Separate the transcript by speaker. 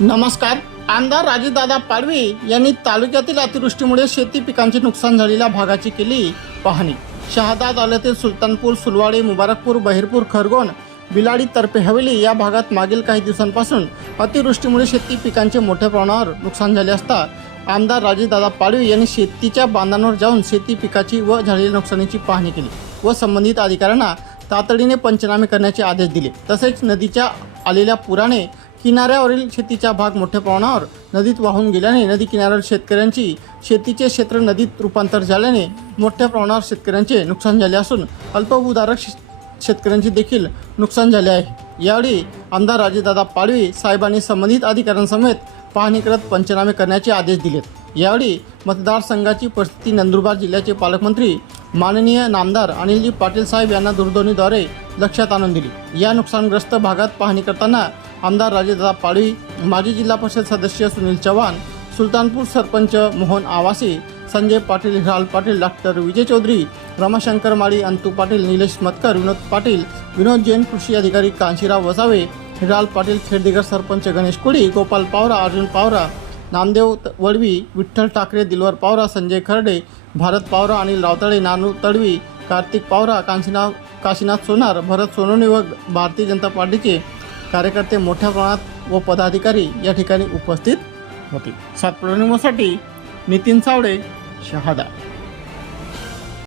Speaker 1: नमस्कार. आमदार राजेदादा पाडवी यांनी तालुक्यातील अतिवृष्टीमुळे शेती पिकांचे नुकसान झालेल्या भागाची केली पाहणी. शहादा तालुक्यातील सुलतानपूर सुलवाडी मुबारकपूर बहिरपूर खरगोन बिलाडी तर्फे हवेली या भागात मागील काही दिवसांपासून अतिवृष्टीमुळे शेती पिकांचे मोठ्या प्रमाणावर नुकसान झाले असता आमदार राजेदादा पाडवी यांनी शेतीच्या बांधांवर जाऊन शेती पिकाची व झालेल्या नुकसानीची पाहणी केली व संबंधित अधिकाऱ्यांना तातडीने पंचनामे करण्याचे आदेश दिले. तसेच नदीच्या आलेल्या पुराने किनाऱ्यावरील शेतीचा भाग मोठ्या प्रमाणावर नदीत वाहून गेल्याने नदी किनाऱ्यावर शेतकऱ्यांची शेतीचे क्षेत्र नदीत रूपांतर झाल्याने मोठ्या प्रमाणावर शेतकऱ्यांचे नुकसान झाले असून अल्पभूधारक शे- शेतकऱ्यांचे देखील नुकसान झाले आहे. यावेळी आमदार राजेदादा पाडवी साहेबांनी संबंधित अधिकाऱ्यांसमेत पाहणी करत पंचनामे करण्याचे आदेश दिलेत. यावेळी मतदारसंघाची परिस्थिती नंदुरबार जिल्ह्याचे पालकमंत्री माननीय नामदार अनिलजी पाटील साहेब यांना दूरध्वनीद्वारे लक्षात आणून दिली. या नुकसानग्रस्त भागात पाहणी करताना आमदार राजेदादा पाडवी माजी जिल्हा परिषद सदस्य सुनील चव्हाण सुलतानपूर सरपंच मोहन आवासी संजय पाटील हिराल पाटील डॉक्टर विजय चौधरी रमाशंकर माळी अंतू पाटील निलेश मतकर विनोद पाटील विनोद जैन कृषी अधिकारी कांशीराव वसावे हिराल पाटील खेडदिगर सरपंच गणेश कुडी गोपाल पावरा अर्जुन पावरा नामदेव त- वडवी विठ्ठल ठाकरे दिलवर पावरा संजय खर्डे भारत पावरा अनिल रावतळे नानू तडवी कार्तिक पावरा कांशीनाथ काशीनाथ सोनार भरत सोनवणे व भारतीय जनता पार्टीचे कार्यकर्ते मोठ्या प्रमाणात व पदाधिकारी या ठिकाणी उपस्थित होते. सात सातपुर्णिमेसाठी नितीन सावडे शहादा.